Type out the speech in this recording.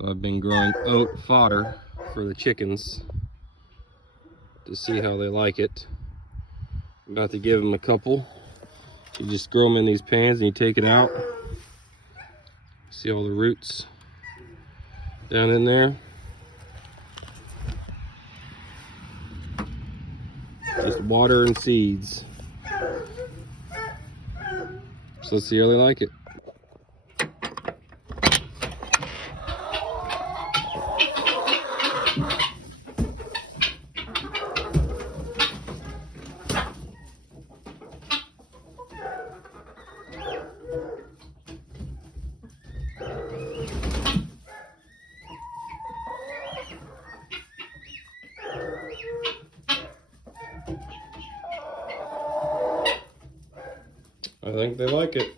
So I've been growing oat fodder for the chickens to see how they like it. I'm about to give them a couple. You just grow them in these pans and you take it out. See all the roots down in there? Just water and seeds. So let's see how they like it. I think they like it.